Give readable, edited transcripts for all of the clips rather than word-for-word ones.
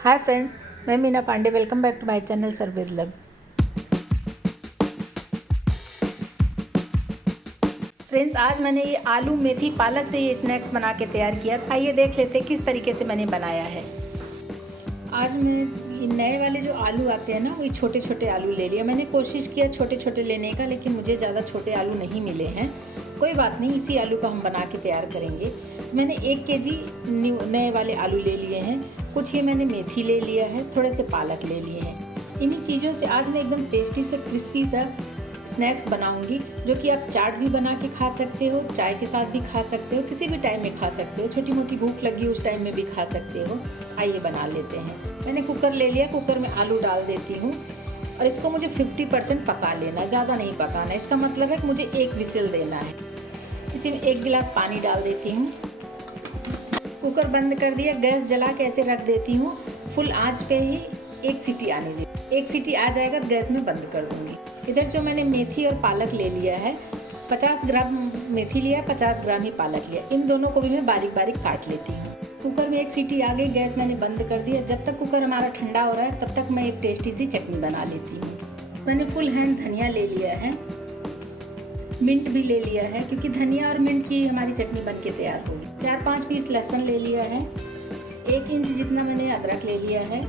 हाय friends, मैं Meena Pandey. Welcome back to my channel serve with love. Friends, आज मैंने ये आलू मेथी पालक से ये स्नैक्स बना के तैयार किया। आइए देख लेते हैं किस तरीके से मैंने बनाया है। आज मैं ये नए वाले जो आलू आते हैं ना, वही छोटे छोटे आलू ले लिया। मैंने कोशिश किया छोटे छोटे लेने का, लेकिन मुझे ज़्यादा छोटे आलू नहीं मिले हैं। कोई बात नहीं, इसी आलू का हम बना के तैयार करेंगे। मैंने 1 केजी नए वाले आलू ले लिए हैं। कुछ ही मैंने मेथी ले लिया है, थोड़े से पालक ले लिए हैं। इन्हीं चीज़ों से आज मैं एकदम टेस्टी से क्रिस्पी सा स्नैक्स बनाऊंगी, जो कि आप चाट भी बना के खा सकते हो, चाय के साथ भी खा सकते हो, किसी भी टाइम में खा सकते हो। छोटी मोटी भूख लगी उस टाइम में भी खा सकते हो। आइए बना लेते हैं। मैंने कुकर ले लिया, कुकर में आलू डाल देती हूँ और इसको मुझे 50% पका लेना, ज़्यादा नहीं पकाना। इसका मतलब है कि मुझे 1 विसिल देना है। इसी में 1 गिलास पानी डाल देती हूँ। कुकर बंद कर दिया, गैस जला के ऐसे रख देती हूँ। फुल आंच पे ही 1 सीटी आने दी। 1 सीटी आ जाएगा तो गैस में बंद कर दूँगी। इधर जो मैंने मेथी और पालक ले लिया है, 50 ग्राम मेथी लिया, 50 ग्राम ही पालक लिया। इन दोनों को भी मैं बारीक बारीक काट लेती हूँ। कुकर में 1 सीटी आ गई, गैस मैंने बंद कर दिया। जब तक कुकर हमारा ठंडा हो रहा है, तब तक मैं एक टेस्टी सी चटनी बना लेती हूँ। मैंने फुल हैंड धनिया ले लिया है, मिंट भी ले लिया है, क्योंकि धनिया और मिंट की हमारी चटनी बन के तैयार होगी। 4-5 पीस लहसुन ले लिया है, 1 इंच जितना मैंने अदरक ले लिया है,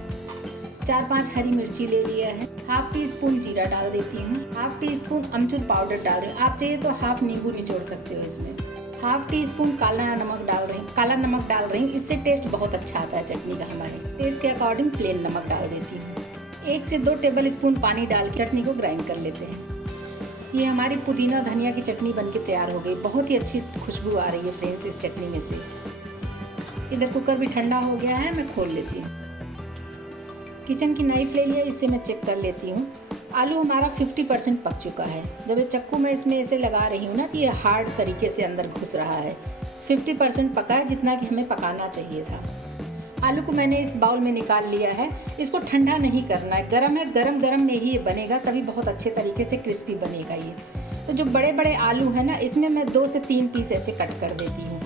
4-5 हरी मिर्ची ले लिया है। हाफ टी स्पून जीरा डाल देती हूँ, हाफ टी स्पून अमचूर पाउडर डाल रही हूँ। आप चाहिए तो हाफ नींबू निचोड़ सकते हो इसमें। हाफ टी स्पून काला नमक डाल रही हूँ। इससे टेस्ट बहुत अच्छा आता है चटनी का। हमारे टेस्ट के अकॉर्डिंग प्लेन नमक डाल देती हूँ। 1 से 2 टेबल स्पून पानी डाल के चटनी को ग्राइंड कर लेते हैं। ये हमारी पुदीना धनिया की चटनी बनके तैयार हो गई। बहुत ही अच्छी खुशबू आ रही है फ्रेंड्स इस चटनी में से। इधर कुकर भी ठंडा हो गया है, मैं खोल लेती हूँ। किचन की नाइफ ले लिया, इससे मैं चेक कर लेती हूँ। आलू हमारा 50% पक चुका है। जब ये चक्कू मैं इसमें ऐसे लगा रही हूँ ना, तो ये हार्ड तरीके से अंदर घुस रहा है। 50% पका है, जितना कि हमें पकाना चाहिए था। आलू को मैंने इस बाउल में निकाल लिया है। इसको ठंडा नहीं करना है, गरम है। गरम में ही ये बनेगा, तभी बहुत अच्छे तरीके से क्रिस्पी बनेगा ये। तो जो बड़े बड़े आलू है ना, इसमें मैं 2 से 3 पीस ऐसे कट कर देती हूँ।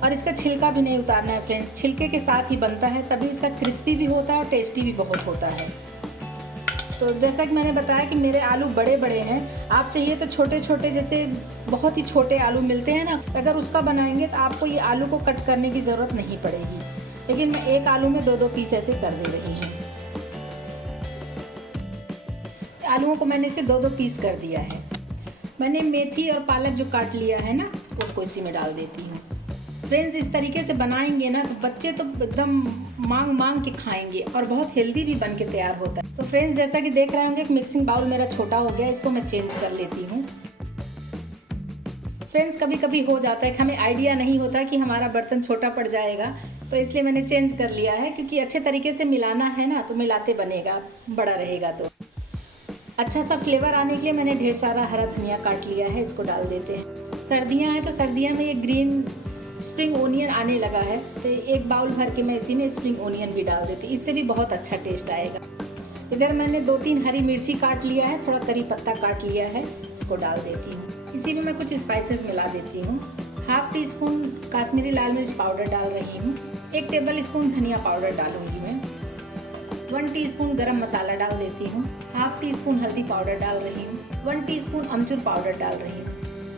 और इसका छिलका भी नहीं उतारना है फ्रेंड्स, छिलके के साथ ही बनता है, तभी इसका क्रिस्पी भी होता है और टेस्टी भी बहुत होता है। तो जैसा कि मैंने बताया कि मेरे आलू बड़े बड़े हैं। आप चाहिए तो छोटे छोटे, जैसे बहुत ही छोटे आलू मिलते हैं ना, अगर उसका बनाएंगे तो आपको ये आलू को कट करने की ज़रूरत नहीं पड़ेगी। लेकिन मैं 1 आलू में 2-2 पीस ऐसे कर दे रही हूँ। आलूओं को मैंने इसे 2-2 पीस कर दिया है। मैंने मेथी और पालक जो काट लिया है ना, उसको इसी में डाल देती हूँ। फ्रेंड्स, इस तरीके से बनाएंगे ना तो बच्चे तो एकदम मांग के खाएंगे और बहुत हेल्दी भी बन के तैयार होता है। तो फ्रेंड्स, जैसा कि देख रहे होंगे कि मिक्सिंग बाउल मेरा छोटा हो गया, इसको मैं चेंज कर लेती हूँ। फ्रेंड्स, कभी कभी हो जाता है कि हमें आइडिया नहीं होता कि हमारा बर्तन छोटा पड़ जाएगा, तो इसलिए मैंने चेंज कर लिया है। क्योंकि अच्छे तरीके से मिलाना है ना, तो मिलाते बनेगा, बड़ा रहेगा। तो अच्छा सा फ्लेवर आने के लिए मैंने ढेर सारा हरा धनिया काट लिया है, इसको डाल देते हैं। सर्दियां हैं तो सर्दियां में ये ग्रीन स्प्रिंग ओनियन आने लगा है, तो 1 बाउल भर के मैं इसी में स्प्रिंग ओनियन भी डाल देती, इससे भी बहुत अच्छा टेस्ट आएगा। इधर मैंने 2-3 हरी मिर्ची काट लिया है, थोड़ा करी पत्ता काट लिया है, इसको डाल देती हूँ। इसी में मैं कुछ स्पाइसेस मिला देती हूँ। हाफ टी स्पून काश्मीरी लाल मिर्च पाउडर डाल रही हूँ, 1 टेबल स्पून धनिया पाउडर डालूंगी मैं, 1 टीस्पून गरम मसाला डाल देती हूँ, हाफ टी स्पून हल्दी पाउडर डाल रही हूँ, 1 टीस्पून अमचूर पाउडर डाल रही हूँ,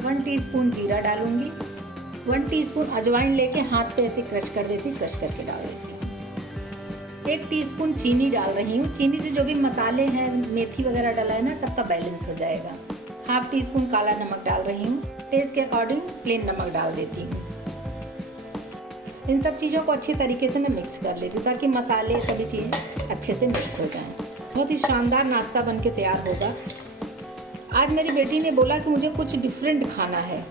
1 टीस्पून जीरा डालूंगी, 1 टीस्पून अजवाइन लेके हाथ पे ऐसे क्रश कर देती, क्रश करके डाल देती हूँ। 1 टीस्पून चीनी डाल रही हूँ। चीनी से जो भी मसाले हैं, मेथी वगैरह डाला है ना, सबका बैलेंस हो जाएगा। हाफ टी स्पून काला नमक डाल रही हूँ, टेस्ट के अकॉर्डिंग प्लेन नमक डाल देती हूँ। इन सब चीज़ों को अच्छी तरीके से मैं मिक्स कर लेती हूँ, ताकि मसाले सभी चीज़ें अच्छे से मिक्स हो जाएं। बहुत ही शानदार नाश्ता बन के तैयार होगा। आज मेरी बेटी ने बोला कि मुझे कुछ डिफरेंट खाना है,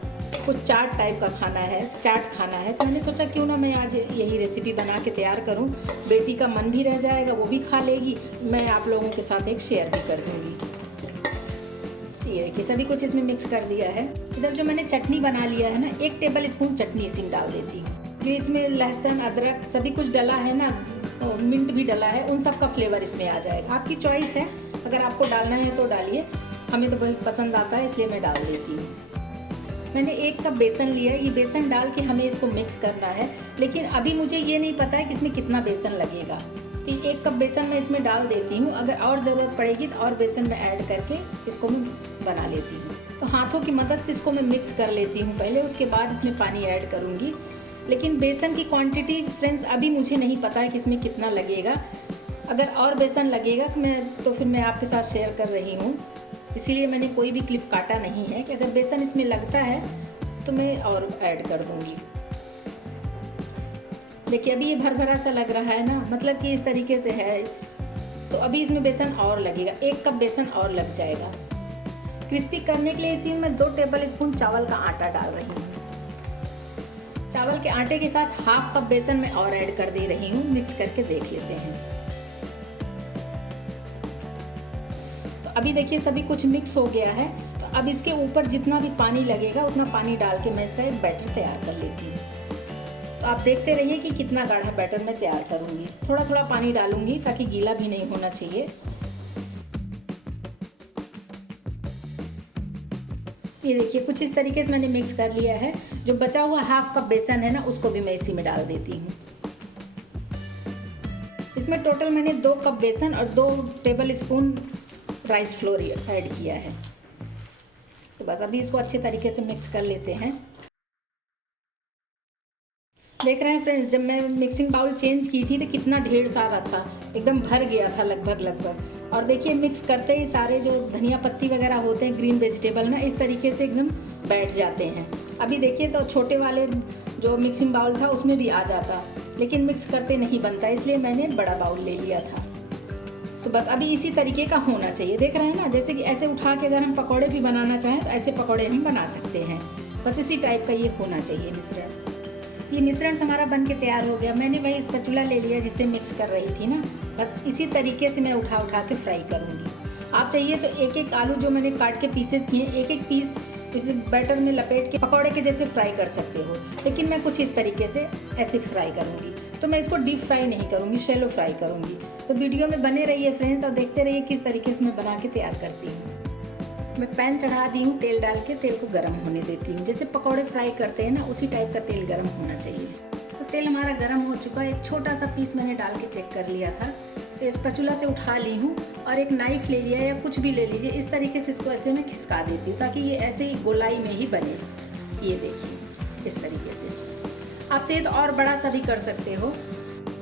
कुछ चाट टाइप का खाना है, चाट खाना है। तो मैंने सोचा क्यों ना मैं आज यही रेसिपी बना के तैयार करूं। बेटी का मन भी रह जाएगा, वो भी खा लेगी, मैं आप लोगों के साथ एक शेयर भी कर दूंगी। ये देखिए, सभी कुछ इसमें मिक्स कर दिया है। इधर जो मैंने चटनी बना लिया है ना, 1 टेबल स्पून चटनी इसी में डाल देती हूँ। जो इसमें लहसुन अदरक सभी कुछ डला है ना, मिंट भी डला है, उन सब का फ्लेवर इसमें आ जाएगा। आपकी चॉइस है, अगर आपको डालना है तो डालिए। हमें तो बहुत पसंद आता है, इसलिए मैं डाल देती हूँ। मैंने 1 कप बेसन लिया है। ये बेसन डाल के हमें इसको मिक्स करना है, लेकिन अभी मुझे ये नहीं पता है कि इसमें कितना बेसन लगेगा। तो 1 कप बेसन मैं इसमें डाल देती हूँ। अगर और ज़रूरत पड़ेगी तो और बेसन में ऐड करके इसको मैं बना लेती हूँ। तो हाथों की मदद से इसको मैं मिक्स कर लेती हूँ पहले, उसके बाद इसमें पानी ऐड करूँगी। लेकिन बेसन की क्वांटिटी फ्रेंड्स अभी मुझे नहीं पता है कि इसमें कितना लगेगा। अगर और बेसन लगेगा तो फिर मैं आपके साथ शेयर कर रही हूँ, इसीलिए मैंने कोई भी क्लिप काटा नहीं है कि अगर बेसन इसमें लगता है तो मैं और ऐड कर दूँगी। देखिए अभी ये भरभरा सा लग रहा है ना, मतलब कि इस तरीके से है। तो अभी इसमें बेसन और लगेगा, 1 कप बेसन और लग जाएगा। क्रिस्पी करने के लिए इसी में 2 टेबल स्पून चावल का आटा डाल रही हूँ। चावल के आटे के साथ हाफ कप बेसन में और ऐड कर दे रही हूँ। मिक्स करके देख लेते हैं। तो अभी देखिए सभी कुछ मिक्स हो गया है। तो अब इसके ऊपर जितना भी पानी लगेगा उतना पानी डाल के मैं इसका एक बैटर तैयार कर लेती हूँ। तो आप देखते रहिए कि कितना गाढ़ा बैटर मैं तैयार करूँगी। थोड़ा थोड़ा पानी डालूंगी ताकि गीला भी नहीं होना चाहिए। ये देखिए कुछ इस तरीके से मैंने मिक्स कर लिया है। जो बचा हुआ हाफ कप बेसन है ना, उसको भी मैं इसी में डाल देती हूँ। इसमें टोटल मैंने 2 कप बेसन और 2 table spoon rice flour add किया है। तो बस अभी इसको अच्छे तरीके से मिक्स कर लेते हैं। देख रहे हैं फ्रेंड्स, जब मैं मिक्सिंग बाउल चेंज की थी तो कितना ढेर सारा था, एकदम भर गया था लगभग। और देखिए मिक्स करते ही सारे जो धनिया पत्ती वगैरह होते हैं, ग्रीन वेजिटेबल ना, इस तरीके से एकदम बैठ जाते हैं। अभी देखिए तो छोटे वाले जो मिक्सिंग बाउल था उसमें भी आ जाता, लेकिन मिक्स करते नहीं बनता, इसलिए मैंने बड़ा बाउल ले लिया था। तो बस अभी इसी तरीके का होना चाहिए। देख रहे हैं ना, जैसे कि ऐसे उठा के अगर हम पकौड़े भी बनाना चाहें तो ऐसे पकौड़े हम बना सकते हैं। बस इसी टाइप का ये होना चाहिए मिश्रण। ये मिश्रण हमारा बन के तैयार हो गया। मैंने वही स्पैचुला ले लिया जिससे मिक्स कर रही थी ना। बस इसी तरीके से मैं उठा के फ्राई करूँगी। आप चाहिए तो एक एक आलू जो मैंने काट के पीसेस किए, एक एक पीस इस बैटर में लपेट के पकौड़े के जैसे फ्राई कर सकते हो, लेकिन मैं कुछ इस तरीके से ऐसे फ्राई करूँगी। तो मैं इसको डीप फ्राई नहीं करूँगी, शैलो फ्राई करूँगी। तो वीडियो में बने रहिए फ्रेंड्स और देखते रहिए किस तरीके से मैं बना के तैयार करती हूँ। मैं पैन चढ़ा दी हूँ, तेल डाल के तेल को गर्म होने देती हूँ। जैसे पकौड़े फ्राई करते हैं ना, उसी टाइप का तेल गर्म होना चाहिए। तो तेल हमारा गर्म हो चुका है। एक छोटा सा पीस मैंने डाल के चेक कर लिया था, तो स्पैचुला से उठा ली हूँ और एक नाइफ ले लिया या कुछ भी ले लीजिए। इस तरीके से इसको ऐसे मैं खिसका देती हूँ ताकि ये ऐसे ही गोलाई में ही बने। ये देखिए इस तरीके से। आप चाहिए तो और बड़ा सा भी कर सकते हो।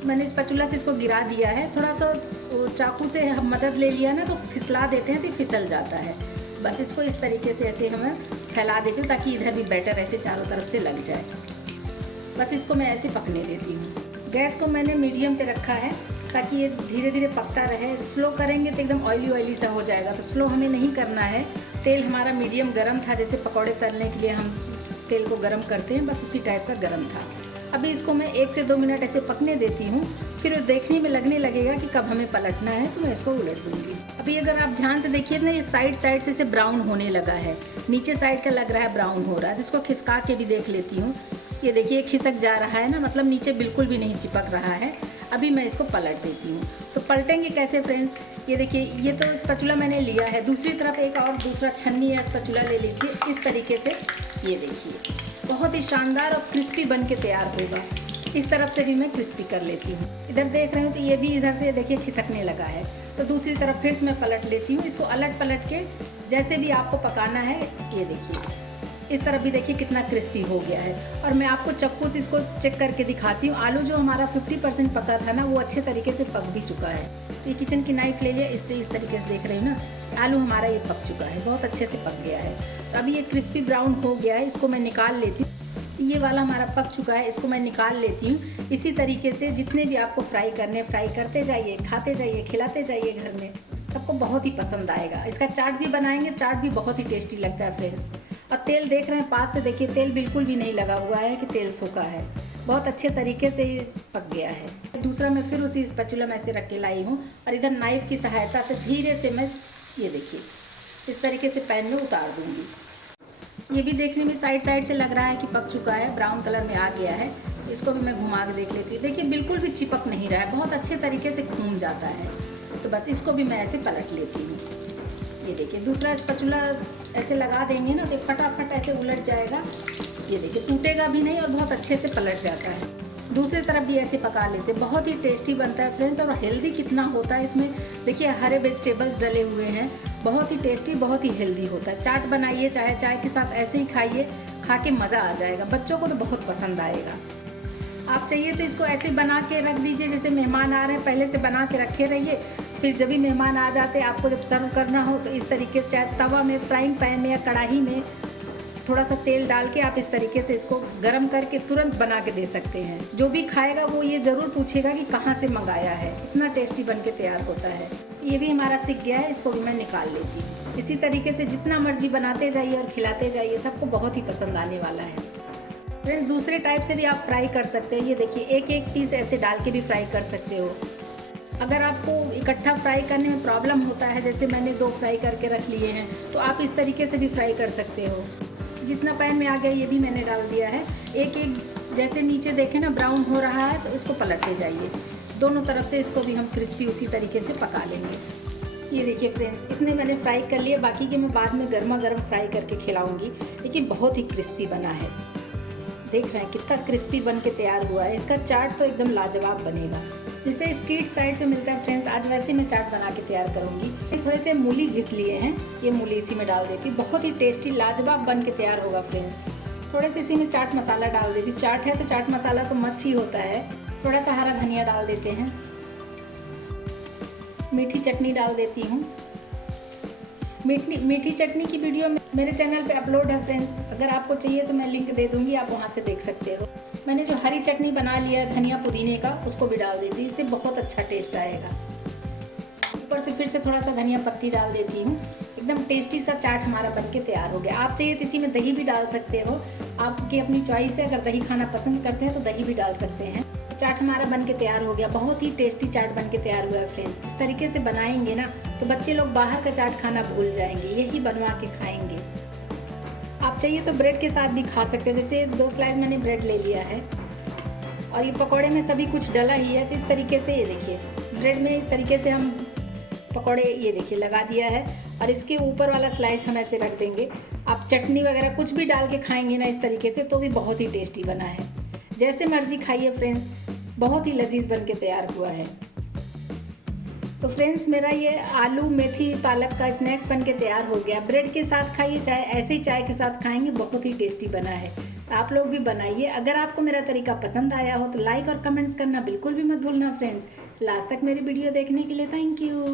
मैंने स्पैचुला से इसको गिरा दिया है। थोड़ा सा चाकू से हम मदद ले लिया ना तो फिसला देते हैं तो फिसल जाता है। बस इसको इस तरीके से ऐसे हमें फैला देती हूँ ताकि इधर भी बैटर ऐसे चारों तरफ से लग जाए। बस इसको मैं ऐसे पकने देती हूँ। गैस को मैंने मीडियम पे रखा है ताकि ये धीरे धीरे पकता रहे। स्लो करेंगे तो एकदम ऑयली सा हो जाएगा, तो स्लो हमें नहीं करना है। तेल हमारा मीडियम गर्म था, जैसे पकौड़े तलने के लिए हम तेल को गर्म करते हैं, बस उसी टाइप का गर्म था। अभी इसको मैं 1 से 2 मिनट ऐसे पकने देती हूँ। फिर देखने में लगने लगेगा कि कब हमें पलटना है तो मैं इसको उलट दूँगी। अभी अगर आप ध्यान से देखिए ना, ये साइड से इसे ब्राउन होने लगा है। नीचे साइड का लग रहा है ब्राउन हो रहा है। इसको खिसका के भी देख लेती हूँ। ये देखिए खिसक जा रहा है ना, मतलब नीचे बिल्कुल भी नहीं चिपक रहा है। अभी मैं इसको पलट देती हूँ। तो पलटेंगे कैसे फ्रेंड्स, ये देखिए ये तो स्पैचुला मैंने लिया है। दूसरी तरफ एक और दूसरा छन्नी या स्पैचुला ले लीजिए। इस तरीके से ये देखिए बहुत ही शानदार और क्रिस्पी बन के तैयार होगा। इस तरफ से भी मैं क्रिस्पी कर लेती हूँ। इधर देख रहे हो तो ये भी इधर से देखिए खिसकने लगा है। तो दूसरी तरफ फिर से मैं पलट लेती हूँ। इसको अलट पलट के जैसे भी आपको पकाना है, ये देखिए इस तरफ भी देखिए कितना क्रिस्पी हो गया है। और मैं आपको चक्कू से इसको चेक करके दिखाती हूँ। आलू जो हमारा 50% पका था ना, वो अच्छे तरीके से पक भी चुका है। तो ये किचन की नाइफ ले लिया, इससे इस तरीके से देख रहे हो ना, आलू हमारा ये पक चुका है, बहुत अच्छे से पक गया है। तो अभी ये क्रिस्पी ब्राउन हो गया है, इसको मैं निकाल लेती हूँ। ये वाला हमारा पक चुका है, इसको मैं निकाल लेती हूँ। इसी तरीके से जितने भी आपको फ्राई करने, फ्राई करते जाइए, खाते जाइए, खिलाते जाइए। घर में सबको बहुत ही पसंद आएगा। इसका चाट भी बनाएंगे, चाट भी बहुत ही टेस्टी लगता है फ्रेंड्स। और तेल देख रहे हैं पास से, देखिए तेल बिल्कुल भी नहीं लगा हुआ है कि तेल सूखा है, बहुत अच्छे तरीके से पक गया है। दूसरा मैं फिर उसी स्पैचुला में से रख के लाई हूँ और इधर नाइफ की सहायता से धीरे से मैं ये देखिए इस तरीके से पैन में उतार दूँगी। ये भी देखने में साइड से लग रहा है कि पक चुका है, ब्राउन कलर में आ गया है। इसको भी मैं घुमा के देख लेती हूँ। देखिए बिल्कुल भी चिपक नहीं रहा है, बहुत अच्छे तरीके से घूम जाता है। तो बस इसको भी मैं ऐसे पलट लेती हूँ। ये देखिए दूसरा स्पैचुला ऐसे लगा देंगे ना तो फटाफट ऐसे उलट जाएगा। ये देखिए टूटेगा भी नहीं और बहुत अच्छे से पलट जाता है। दूसरी तरफ भी ऐसे पका लेते हैं। बहुत ही टेस्टी बनता है फ्रेंड्स, और हेल्दी कितना होता है इसमें। देखिए हरे वेजिटेबल्स डले हुए हैं, बहुत ही टेस्टी, बहुत ही हेल्दी होता है। चाट बनाइए, चाहे चाय के साथ ऐसे ही खाइए, खा के मज़ा आ जाएगा। बच्चों को तो बहुत पसंद आएगा। आप चाहिए तो इसको ऐसे बना के रख दीजिए, जैसे मेहमान आ रहे हैं पहले से बना के रखे रहिए। फिर जब भी मेहमान आ जाते हैं, आपको जब सर्व करना हो तो इस तरीके से चाहे तवा में, फ्राइंग पैन में या कढ़ाई में थोड़ा सा तेल डाल के आप इस तरीके से इसको गरम करके तुरंत बना के दे सकते हैं। जो भी खाएगा वो ये ज़रूर पूछेगा कि कहाँ से मंगाया है। इतना टेस्टी बन के तैयार होता है। ये भी हमारा सिक गया है, इसको भी मैं निकाल लेती हूँ। इसी तरीके से जितना मर्जी बनाते जाइए और खिलाते जाइए, सबको बहुत ही पसंद आने वाला है। फ्रेंड्स दूसरे टाइप से भी आप फ्राई कर सकते हैं। ये देखिए एक एक पीस ऐसे डाल के भी फ्राई कर सकते हो। अगर आपको इकट्ठा फ्राई करने में प्रॉब्लम होता है, जैसे मैंने 2 फ्राई करके रख लिए हैं, तो आप इस तरीके से भी फ्राई कर सकते हो। जितना पैन में आ गया ये भी मैंने डाल दिया है। एक एक जैसे नीचे देखें ना ब्राउन हो रहा है, तो इसको पलटते जाइए। दोनों तरफ से इसको भी हम क्रिस्पी उसी तरीके से पका लेंगे। ये देखिए फ्रेंड्स, इतने मैंने फ्राई कर लिए, बाकी के मैं बाद में गर्मा गर्म फ्राई करके खिलाऊंगी। लेकिन बहुत ही क्रिस्पी बना है। देख रहे हैं कितना क्रिस्पी बन के तैयार हुआ है। इसका चाट तो एकदम लाजवाब बनेगा, जैसे स्ट्रीट साइड पे मिलता है फ्रेंड्स। आज वैसे मैं चाट बना के तैयार करूंगी। थोड़े से मूली घिस लिए हैं, ये मूली इसी में डाल देती, बहुत ही टेस्टी लाजवाब बन के तैयार होगा फ्रेंड्स। थोड़े से इसी में चाट मसाला डाल देती। चाट है तो चाट मसाला तो मस्ट ही होता है। थोड़ा सा हरा धनिया डाल देते हैं, मीठी चटनी डाल देती हूँ। मीठी चटनी की वीडियो मेरे चैनल पे अपलोड है फ्रेंड्स, अगर आपको चाहिए तो मैं लिंक दे दूंगी, आप वहाँ से देख सकते हो। मैंने जो हरी चटनी बना लिया है धनिया पुदीने का, उसको भी डाल देती, इससे बहुत अच्छा टेस्ट आएगा। ऊपर से फिर से थोड़ा सा धनिया पत्ती डाल देती हूँ। एकदम टेस्टी सा चाट हमारा बनके तैयार हो गया। आप चाहिए तो इसी में दही भी डाल सकते हो, आपकी अपनी चॉइस है। अगर दही खाना पसंद करते हैं तो दही भी डाल सकते हैं। चाट हमारा बनके तैयार हो गया। बहुत ही टेस्टी चाट बनके तैयार हुआ है फ्रेंड्स। इस तरीके से बनाएंगे ना तो बच्चे लोग बाहर का चाट खाना भूल जाएंगे, यही बनवा के खाएंगे। आप चाहिए तो ब्रेड के साथ भी खा सकते हो। जैसे 2 स्लाइस मैंने ब्रेड ले लिया है, और ये पकौड़े में सभी कुछ डला ही है, तो इस तरीके से ये देखिए ब्रेड में इस तरीके से हम पकौड़े ये देखिए लगा दिया है, और इसके ऊपर वाला स्लाइस हम ऐसे रख देंगे। आप चटनी वगैरह कुछ भी डाल के खाएंगे ना इस तरीके से, तो भी बहुत ही टेस्टी बना है। जैसे मर्जी खाइए फ्रेंड्स, बहुत ही लजीज बन के तैयार हुआ है। तो फ्रेंड्स मेरा ये आलू मेथी पालक का स्नैक्स बन के तैयार हो गया। ब्रेड के साथ खाइए, चाहे ऐसे ही चाय के साथ खाएंगे, बहुत ही टेस्टी बना है। तो आप लोग भी बनाइए। अगर आपको मेरा तरीका पसंद आया हो तो लाइक और कमेंट्स करना बिल्कुल भी मत भूलना फ्रेंड्स। लास्ट तक मेरी वीडियो देखने के लिए थैंक यू।